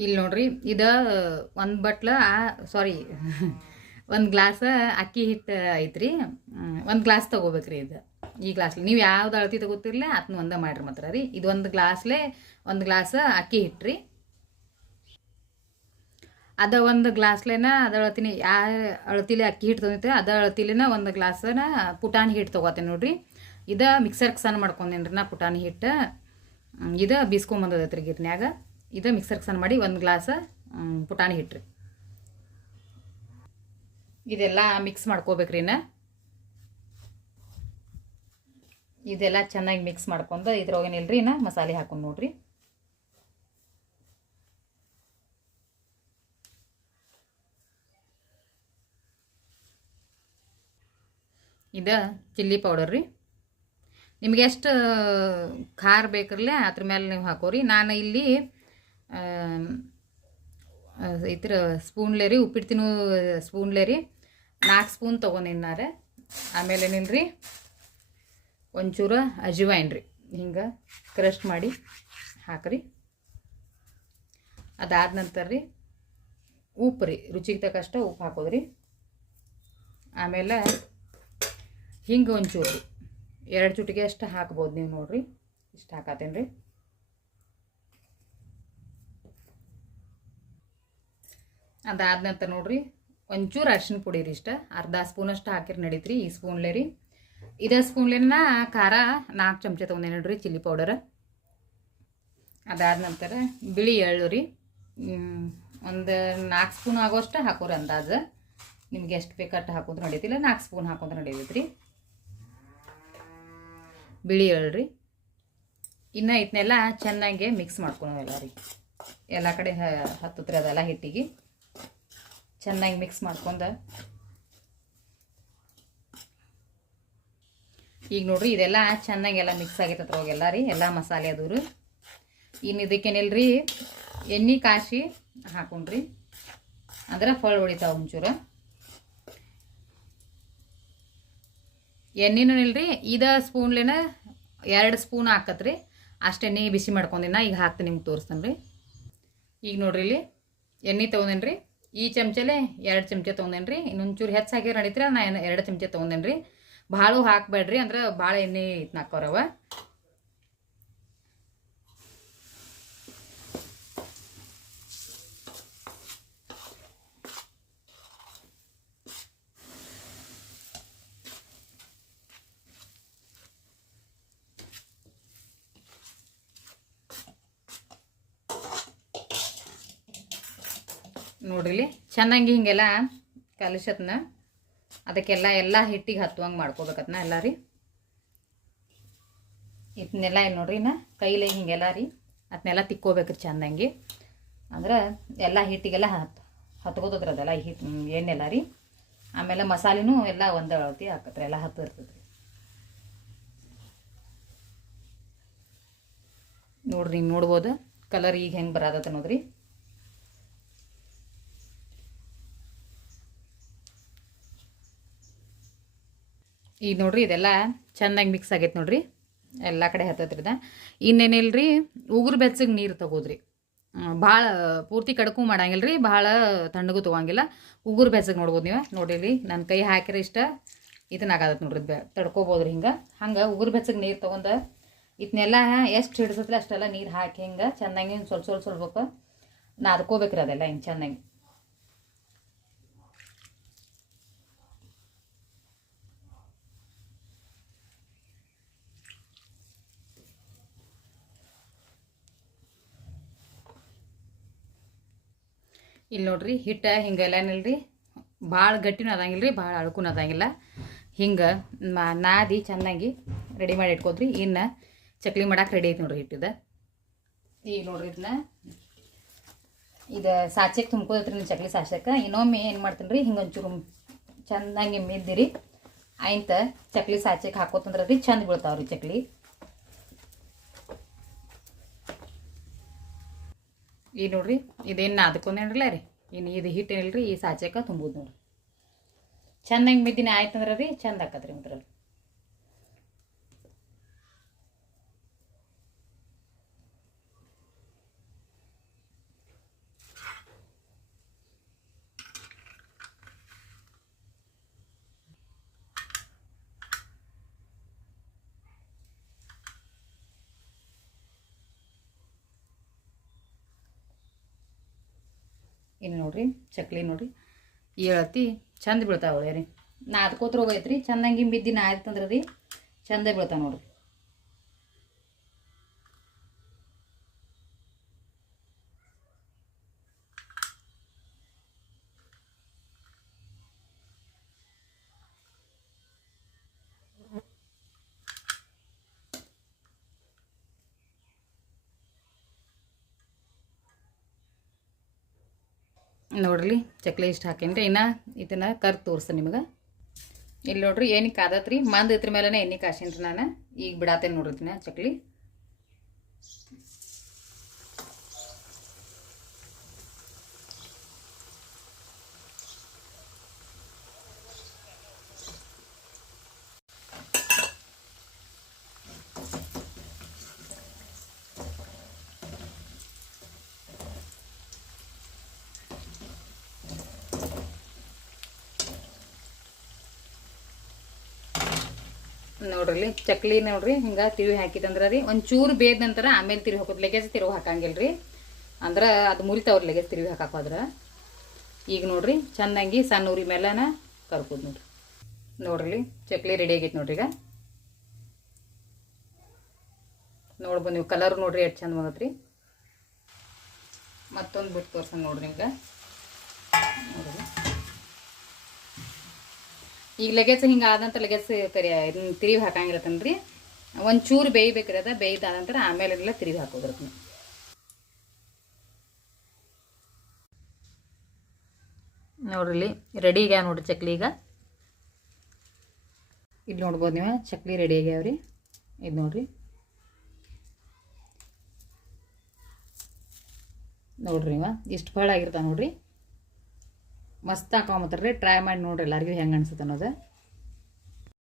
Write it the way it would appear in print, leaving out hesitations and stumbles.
ಇಲ್ಲಿ ನೋಡ್ರಿ ಇದು ಒಂದು ಬಟ್ಲ ಸಾರಿ ಒಂದು ಗ್ಲಾಸ್ ಅಕ್ಕಿ ಹಿಟ್ಟು ಐತ್ರಿ. ಒಂದು ಗ್ಲಾಸ್ ತೊಗೋಬೇಕ್ರಿ ಇದು. ಈ ಗ್ಲಾಸ್ಲಿ ನೀವು ಯಾವ್ದು ಅಳತಿ ತೊಗೋತಿರ್ಲ ಅದನ್ನ ಒಂದೇ ಮಾಡ್ರಿ ಮಾತ್ರ ರೀ. ಇದು ಒಂದು ಗ್ಲಾಸ್ಲೆ ಒಂದು ಗ್ಲಾಸ್ ಅಕ್ಕಿ ಹಿಟ್ಟು ರೀ. ಅದ ಒಂದು ಗ್ಲಾಸ್ಲೇನ ಅದ ಅಳತಿನಿ ಯಾವ ಅಳತಿಲಿ ಅಕ್ಕಿ ಹಿಟ್ಟು ತೊಗೊಂಡಿರ್ತೀವಿ ಅದ ಅಳತಿಲಿನ ಒಂದು ಗ್ಲಾಸನ ಪುಟಾಣಿ ಹಿಟ್ಟು ತೊಗೋತೀನಿ ನೋಡ್ರಿ. ಇದು ಮಿಕ್ಸರ್ಗೆ ಸಣ್ಣ ಮಾಡ್ಕೊಂಡೇನಿ ರೀ ನಾ ಪುಟಾಣಿ ಹಿಟ್ಟು. ಇದು ಬೀಸ್ಕೊಂಬಂದದೈತೆ ರೀ ಗಿರ್ನ್ಯಾಗ. ಇದು ಮಿಕ್ಸರ್ಗೆ ಸಣ್ಣ ಮಾಡಿ ಒಂದು ಗ್ಲಾಸ್ ಪುಟಾಣಿ ಹಿಟ್ಟು ರೀ. ಇದೆಲ್ಲ ಮಿಕ್ಸ್ ಮಾಡ್ಕೋಬೇಕ್ರಿ ಇದೆಲ್ಲ ಚೆನ್ನಾಗಿ ಮಿಕ್ಸ್ ಮಾಡ್ಕೊಂಡು ಇದ್ರೊಳಗೇನಿಲ್ರಿ ಮಸಾಲೆ ಹಾಕೊಂಡು ನೋಡ್ರಿ. ಇದು ಚಿಲ್ಲಿ ಪೌಡರ್ ರೀ. ನಿಮ್ಗೆ ಎಷ್ಟು ಖಾರ ಬೇಕಿರಲಿ ಅದ್ರ ಮೇಲೆ ನೀವು ಹಾಕೋರಿ. ನಾನು ಇಲ್ಲಿ ಇದ್ರ ಸ್ಪೂನ್ಲೆ ರೀ ಉಪ್ಪಿಟ್ಟು ತಿನ್ನೋ ಸ್ಪೂನ್ಲೆ ರೀ 4 ಸ್ಪೂನ್ ತೊಗೊಂಡಿನ್ನಾರೆ. ಆಮೇಲೆ ಏನಿಲ್ರಿ ಒಂಚೂರು ಅಜ್ವೈನ್ ರೀ ಹಿಂಗೆ ಕ್ರಸ್ಟ್ ಮಾಡಿ ಹಾಕ್ರಿ. ಅದಾದ ನಂತರ ರೀ ಉಪ್ಪು ರೀ ರುಚಿಗೆ ತಕ್ಕಷ್ಟು ಉಪ್ಪು ಹಾಕೋದ್ರಿ. ಆಮೇಲೆ ಹಿಂಗೆ ಒಂಚೂರು ರೀ 2 ಚುಟಿಗೆ ಅಷ್ಟು ಹಾಕ್ಬೋದು ನೀವು ನೋಡ್ರಿ. ಇಷ್ಟು ಹಾಕತ್ತೇನೆ ರೀ. ಅದಾದ ನಂತರ ನೋಡ್ರಿ ಒಂಚೂರು ಅರಿಶಿನ ಪುಡಿ ರೀ. ಇಷ್ಟ ಅರ್ಧ ಸ್ಪೂನಷ್ಟು ಹಾಕಿರಿ ನಡೀತ್ರಿ. ಈ ಸ್ಪೂನ್ಲೆ ರೀ ಇದೇ ಸ್ಪೂನ್ಲೇನ ಖಾರ 4 ಚಮಚ ತೊಗೊಂಡೆ ನೋಡ್ರಿ ಚಿಲ್ಲಿ ಪೌಡರ್. ಅದಾದ ನಂತರ ಬಿಳಿ ಎಳ್ಳು ರೀ ಒಂದು 4 ಸ್ಪೂನ್ ಆಗೋಷ್ಟು ಹಾಕೋರಿ ಅಂದಾಜು. ನಿಮ್ಗೆ ಎಷ್ಟು ಬೇಕಟ್ಟು ಹಾಕೋದು ನಡೀತಿಲ್ಲ 4 ಸ್ಪೂನ್ ಹಾಕೋದು ನಡೀತೈತ್ರಿ ಬಿಳಿ ಎಳ್ಳು ರೀ. ಇನ್ನು ಇದನ್ನೆಲ್ಲ ಚೆನ್ನಾಗಿ ಮಿಕ್ಸ್ ಮಾಡ್ಕೊಳವೆಲ್ಲ ರೀ. ಎಲ್ಲ ಕಡೆ ಹತ್ತತ್ರಿ ಅದೆಲ್ಲ ಹಿಟ್ಟಿಗೆ ಚೆನ್ನಾಗಿ ಮಿಕ್ಸ್ ಮಾಡ್ಕೊಂಡು ಈಗ ನೋಡ್ರಿ ಇದೆಲ್ಲ ಚೆನ್ನಾಗೆಲ್ಲ ಮಿಕ್ಸ್ ಆಗೈತೆ ಅದ್ರೊಳಗೆಲ್ಲ ರೀ ಎಲ್ಲ ಮಸಾಲೆ ಅದು ರೀ. ಇನ್ನು ಇದಕ್ಕೇನಿಲ್ರಿ ಎಣ್ಣೆ ಕಾಸಿ ಹಾಕೊಂಡ್ರಿ ಅಂದ್ರೆ ಫಳ ಹೊಡಿತಾವ ಒಂಚೂರು. ಎಣ್ಣೆನೂ ಇಲ್ರಿ ಇದು ಸ್ಪೂನ್ಲೇನ 2 ಸ್ಪೂನ್ ಹಾಕತ್ರಿ ಅಷ್ಟು ಎಣ್ಣೆ ಬಿಸಿ ಮಾಡ್ಕೊಂಡಿನ ಈಗ ಹಾಕ್ತೀನಿ ನಿಮ್ಗೆ ತೋರಿಸ್ತೇನೆ ರೀ. ಈಗ ನೋಡ್ರಿ ಇಲ್ಲಿ ಎಣ್ಣೆ ತೊಗೊಂಡೇನಿ ರೀ. ಈ ಚಮಚಲೆ 2 ಚಮಚ ತೊಗೊಂಡೇನಿ ರೀ. ಇನ್ನೊಂಚೂರು ಹೆಚ್ಚು ಹಾಕಿ ನಡೀತೀರ ನಾನು 2 ಚಮಚ ತೊಗೊಂಡೇನಿ ರೀ. ಭಾಳ ಹಾಕಬೇಡ್ರಿ ಅಂದ್ರೆ ಭಾಳ ಎಣ್ಣೆ ಇಟ್ನಾಕವ್ರವ. ನೋಡ್ರಿ ಚೆನ್ನಾಗಿ ಹಿಂಗೆಲ್ಲ ಕಲಸತ್ನ ಅದಕ್ಕೆಲ್ಲ ಎಲ್ಲ ಹಿಟ್ಟಿಗೆ ಹತ್ತುವಂಗೆ ಮಾಡ್ಕೋಬೇಕತ್ನ ಎಲ್ಲ ರೀ. ಇದನ್ನೆಲ್ಲ ಇಲ್ಲಿ ನೋಡ್ರಿ ಕೈಲೇ ಹಿಂಗೆಲ್ಲ ರೀ ಅದನ್ನೆಲ್ಲ ತಿಕ್ಕೋಬೇಕ್ರಿ ಚೆಂದಂಗೆ. ಅಂದ್ರೆ ಎಲ್ಲ ಹಿಟ್ಟಿಗೆಲ್ಲ ಹತ್ಕೋತದ್ರಿ ಅದೆಲ್ಲ ಹಿಟ್ಟು ಎಣ್ಣೆಲ್ಲ ರೀ. ಆಮೇಲೆ ಮಸಾಲೆನೂ ಎಲ್ಲ ಒಂದು ಅಳತಿ ಹಾಕತ್ರಿ ಎಲ್ಲ ಹತ್ತಿರ್ತದ್ರಿ. ನೋಡ್ರಿ ನೀವು ನೋಡ್ಬೋದು ಕಲರ್ ಈಗ ಹೆಂಗೆ ಬರದತ್ತ ನೋಡ್ರಿ. ಈಗ ನೋಡ್ರಿ ಇದೆಲ್ಲ ಚೆನ್ನಾಗಿ ಮಿಕ್ಸ್ ಆಗೈತೆ ನೋಡ್ರಿ ಎಲ್ಲ ಕಡೆ ಹತ್ತತ್ರಿದ. ಇನ್ನೇನಿಲ್ರಿ ಉಗುರು ಬೆಚ್ಚಗೆ ನೀರು ತಗೋದ್ರಿ. ಭಾಳ ಪೂರ್ತಿ ಕಡ್ಕು ಮಾಡಂಗಿಲ್ಲ ರೀ ಭಾಳ ತಣ್ಣಗೂ ತೊಗೊಂಗಿಲ್ಲ. ಉಗುರು ಬೆಚ್ಚಗೆ ನೋಡ್ಬೋದು ನೀವು ನೋಡಿರಿ ನನ್ನ ಕೈ ಹಾಕಿರಿ ಇಷ್ಟ ಇದನ್ನಾಗತ್ತೆ ನೋಡ್ರಿ ತಡ್ಕೊಬೋದು ರೀ. ಹಂಗೆ ಉಗುರು ಬೆಚ್ಚಗೆ ನೀರು ತೊಗೊಂಡು ಇದನ್ನೆಲ್ಲ ಎಷ್ಟು ಹಿಡಿಸತ್ಲೆ ಅಷ್ಟೆಲ್ಲ ನೀರು ಹಾಕಿ ಹಿಂಗೆ ಚೆನ್ನಾಗಿ ಸ್ವಲ್ಪ ನಾದ್ಕೋಬೇಕ್ರಿ ಅದೆಲ್ಲ ಹಿಂಗೆ ಚೆನ್ನಾಗಿ. ಇಲ್ಲಿ ನೋಡ್ರಿ ಹಿಟ್ಟು ಹಿಂಗೆಲ್ಲ ಏನಿಲ್ರಿ ಭಾಳ ಗಟ್ಟಿನೂ ಅದಂಗಿಲ್ಲ ರೀ ಭಾಳ ಅಳ್ಕೂ ಅದಂಗಿಲ್ಲ. ಹಿಂಗೆ ನಾದಿ ಚೆನ್ನಾಗಿ ರೆಡಿ ಮಾಡಿ ಇಟ್ಕೋದ್ರಿ. ಇನ್ನು ಚಕ್ಲಿ ಮಾಡಕ್ಕೆ ರೆಡಿ ಐತೆ ನೋಡ್ರಿ ಹಿಟ್ಟಿದ. ಈಗ ನೋಡ್ರಿ ಇದು ಸಾಚೆಗೆ ತುಂಬ್ಕೋದೈತ್ರಿ ನೀವು ಚಕ್ಲಿ ಸಾಚಕ್ಕೆ. ಇನ್ನೊಮ್ಮೆ ಏನು ಮಾಡ್ತೀನಿ ರೀ ಹಿಂಗೆ ಒಂಚೂರು ಚೆನ್ನಾಗಿ ಮಿದ್ದಿರಿ ಆಯ್ತು ಚಕ್ಲಿ ಸಾಚೆಗೆ ಹಾಕೋತಂದ್ರೆ ರೀ ಚಂದ ಬೀಳ್ತಾವ್ರಿ ಚಕ್ಲಿ. ಈ ನೋಡ್ರಿ ಇದೇನು ನಾದ್ಕೊಂಡೇನ್ರಲ್ಲ ರೀ ಇನ್ನು ಇದು ಹಿಟ್ಟೇನಿಲ್ರಿ ಈ ಸಾಚೆಕ ತುಂಬೋದು ನೋಡ್ರಿ. ಚೆನ್ನಾಗಿ ಮಿದ್ದಿನ ಆಯ್ತಂದ್ರೆ ರೀ ಚಂದ ಆಕತ್ರಿ ಇದ್ರಲ್ಲಿ. ಇನ್ನು ನೋಡಿರಿ ಚಕ್ಲಿ ನೋಡಿರಿ ಏಳತ್ತಿ ಚಂದ ಬೀಳ್ತಾವೆ ರೀ. ನಾದ್ಕೋತ್ರ ಹೋಗೈತ್ರಿ ಚಂದಂಗಿ ಬಿದ್ದಿ ನಾಯ್ತಂದ್ರೆ ರೀ ಚಂದ ಬೀಳ್ತಾವೆ ನೋಡಿರಿ. ನೋಡ್ರಿ ಚಕ್ಲಿ ಇಷ್ಟು ಹಾಕೇನ್ರಿ. ಇನ್ನು ಇದನ್ನು ಕರ್ ತೋರ್ಸ ನಿಮ್ಗೆ. ಇಲ್ಲಿ ನೋಡ್ರಿ ಏನಕ್ಕೆ ಕಾದತ್ರಿ ಮಂದ್ ಇದ್ರ ಮೇಲೆ ಎಣ್ಣೆ ಕಾಸೇನ್ರಿ ನಾನು. ಈಗ ಬಿಡಾತೇನೆ ನೋಡ್ರಿ ಇದನ್ನ ಚಕ್ಲಿ. ನೋಡ್ರಿ ಚಕ್ಲಿ ನೋಡ್ರಿ ಹಿಂಗೆ ತಿರುವಿ ಹಾಕಿದಂದ್ರೆ ರೀ ಒಂಚೂರು ಬೇದ ನಂತರ ಆಮೇಲೆ ತಿರುವಿ ಹಾಕೋದು. ಲೆಗೆಸ್ ತಿರುವಿ ಹಾಕಂಗಿಲ್ಲ ರೀ, ಅಂದ್ರೆ ಅದು ಮುರಿತಾವ್ರಿ ಲೆಗೆಸ್ ತಿರುವಿ ಹಾಕಾಕೋದ್ರೆ. ಈಗ ನೋಡ್ರಿ ಚಂದಂಗಿ ಸಣ್ಣ ಉರಿ ಮೇಲೆನ ಕರ್ಕೋದು ನೋಡ್ರಿ. ನೋಡ್ರಿ ಚಕ್ಲಿ ರೆಡಿ ಆಗೈತೆ ನೋಡ್ರಿ. ಈಗ ನೋಡ್ಬೋದು ನೀವು ಕಲರ್ ನೋಡ್ರಿ ಎಷ್ಟು ಚಂದ ಬಂದತ್ರಿ. ಮತ್ತೊಂದು ಬಿಟ್ಟು ತೋರ್ಸಂಗೆ ನೋಡ್ರಿ ನಿಮ್ಗೆ. ನೋಡ್ರಿ ಈಗ ಲೆಗೆಸ್ ಹಿಂಗೆ ಆದಂತ ಲೆಗೆಸ್ ಇದನ್ನ ತಿರುವಿ ಹಾಕಂಗಿರತ್ತನ್ರಿ. ಒಂಚೂರು ಬೇಯ್ಬೇಕ್ರಿ, ಅದ ಬೇಯ್ದಾದ ನಂತರ ಆಮೇಲೆಲ್ಲ ತಿರುವಿ ಹಾಕೋದ್ರತ್ನ. ನೋಡ್ರಿ ರೆಡಿ ಆಗ್ಯಾವ ನೋಡ್ರಿ ಚಕ್ಲಿ. ಈಗ ಇಲ್ಲಿ ನೋಡ್ಬೋದು ನೀವು ಚಕ್ಲಿ ರೆಡಿ ಆಗ್ಯಾವ್ರಿ. ಇದು ನೋಡ್ರಿ ನೋಡ್ರಿ ನೀವು ಇಷ್ಟು ಫಳ ಆಗಿರ್ತಾವೆ ನೋಡ್ರಿ. ಮಸ್ತ್ ಹಾಕೊಂಬತ್ತಾರ್ರಿ. ಟ್ರೈ ಮಾಡಿ ನೋಡ್ರಿ ಎಲ್ಲರಿಗೂ ಹೆಂಗೆ ಅನ್ಸುತ್ತೆ ಅನ್ನೋದು.